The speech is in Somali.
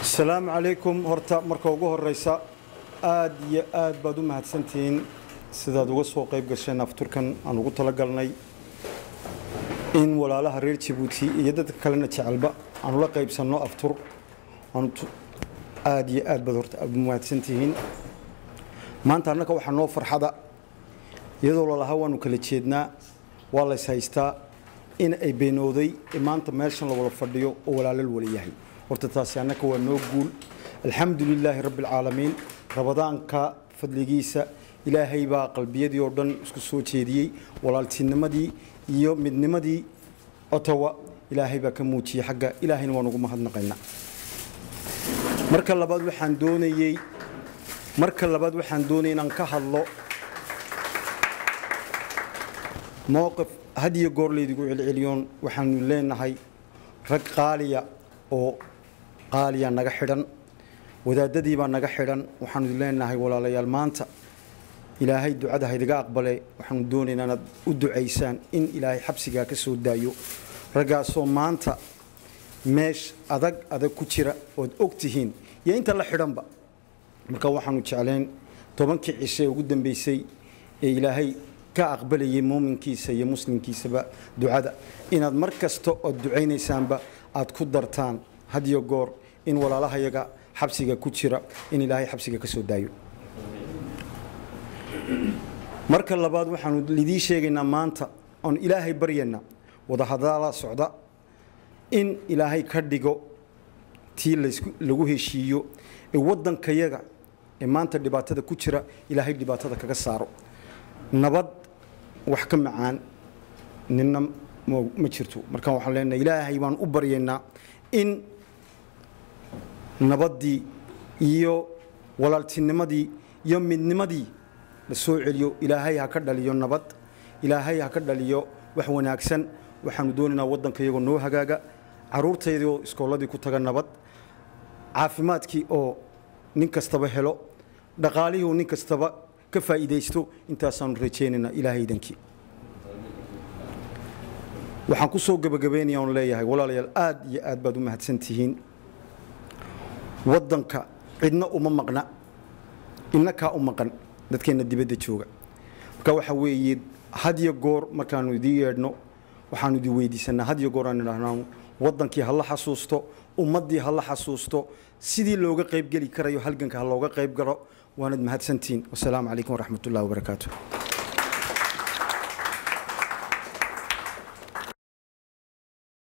السلام عليكم هرتا مركوغو هريسا aad iyo aad baad u mahadsantiin sidaad uga soo qayb gasheen afturkan aan ugu tala galnay in walaalaha reer Djibouti iyo dadka kalena jecelba aan la qaybsano aftur aan aad iyo aad baad horta u mahadsantiin maanta annaka waxa noo farxada iyadoo walaalaha waanu kala jeednaa waa la haystaa in ay beenooday maanta meeshan la wada fadhiyo oo walaalal wali yahay horta taasi annaka waa noo guul alxamdulilaahi rabbil caalamiin rabadaanka fadligiisa ilaahay baa qalbiyadii oo dhan isku soo jeediyay walaaltinimadii iyo midnimadii otawa ilaahay baa ka muujiyay xagga ilaahayna waan ugu mahadnaqaynaa marka labaad waxaan doonayay inaan ka hadlo موقف هدي قورلي يقول العليون وحن لنا هاي رج قالية أو قالية نجحرن وذا ددي بان نجحرن وحن لنا هاي ولا ليال مانتا إلى هاي دعاء هاي دقاق بلي وحن دون إن أنا أدعو عيسان إن إلهي حبسك كسود دايو رجع صو مانتا مش أذق كتيرة وأكتهين يا أنت الله حرم بقى مكوحن وتشعلين طبعا كعيسى وقدم بيسي إلهي كأقبل مؤمن كيسة يا مسلم كيسة بقى دعاء إن المركز تو الدعين يسان بقى أتقدرتان هدي يجور إن ولا الله يجا حبسك كتيرة إن إلهي حبسك كسود دايو مركز لبعض وحنا لذي شيء إن مانتا أن إلهي برينا وده هذا صعدا إن إلهي كرديجو تيل لجوه شيء الودن كيجا مانتا دبعته كتيرة إلهي دبعته كجسارو نبض وحكم معان ننا مشرتو مركان وحلينا إلهي وان أبرينا إن نبضي يو ولا التنمدي يوم من نمدي السوء اليو إلهي هكذا اليو نبض إلهي هكذا اليو وحنا أكسن وحمدوننا ودن كيجو نو هجاجا عروض تيجو إسكولا دي كتجا نبض عافمات كي أو نكستبه هلو دقالي هو نكستبه كفائديستو انت سان رجيننا الهي دنكي waxaan ku soo gabagabeynaya oo leeyahay walaalayaal aad iyo aad baad u mahadsantihiin wadanka cidna uma maqna innaka u maqan dadkeena dibadda jooga marka waxa weeye had iyo goor markaanu idin yeedhno waxaanu idin weydiisanaa had iyo goor aan idhaahnaa wadankii hal la xasuusto ummadii hal la xasuusto sidii looga qayb gali karayo halganka hal looga qayb galo وأنا مهتسنتين والسلام عليكم ورحمة الله وبركاته.